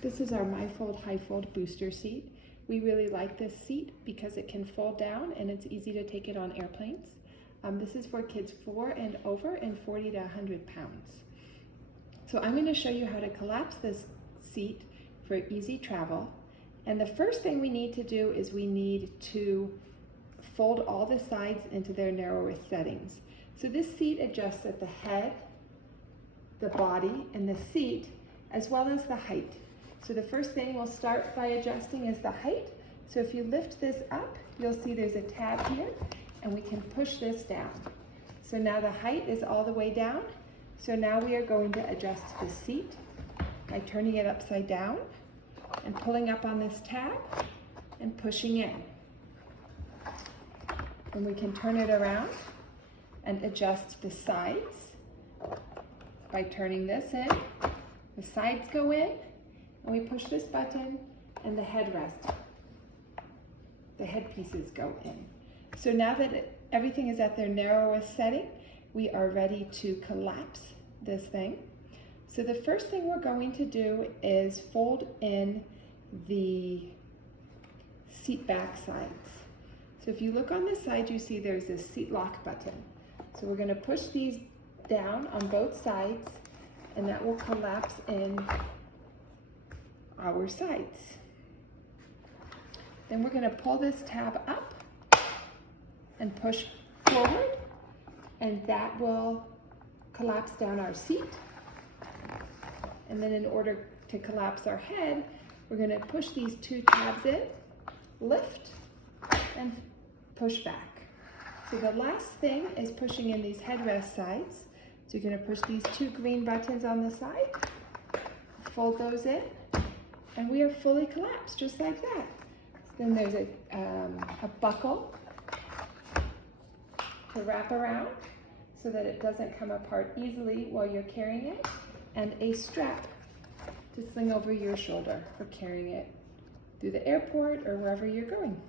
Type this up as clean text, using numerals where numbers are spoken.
This is our mifold hifold booster seat. We really like this seat because it can fold down and it's easy to take it on airplanes. This is for kids 4 and over and 40 to 100 pounds. So I'm going to show you how to collapse this seat for easy travel. And the first thing we need to do is we need to fold all the sides into their narrowest settings. So this seat adjusts at the head, the body, and the seat, as well as the height. So the first thing we'll start by adjusting is the height. So if you lift this up, you'll see there's a tab here, and we can push this down. So now the height is all the way down. So now we are going to adjust the seat by turning it upside down and pulling up on this tab and pushing in. And we can turn it around and adjust the sides by turning this in. The sides go in, and we push this button, and the headrest, the headpieces go in. So now that everything is at their narrowest setting, we are ready to collapse this thing. So the first thing we're going to do is fold in the seat back sides. So if you look on this side, you see there's this seat lock button. So we're going to push these down on both sides, and that will collapse in our sides. Then we're going to pull this tab up and push forward, and that will collapse down our seat. And then in order to collapse our head, we're going to push these two tabs in, lift, and push back. So the last thing is pushing in these headrest sides. So you're going to push these two green buttons on the side, fold those in, and we are fully collapsed, just like that. Then there's a buckle to wrap around so that it doesn't come apart easily while you're carrying it, and a strap to sling over your shoulder for carrying it through the airport or wherever you're going.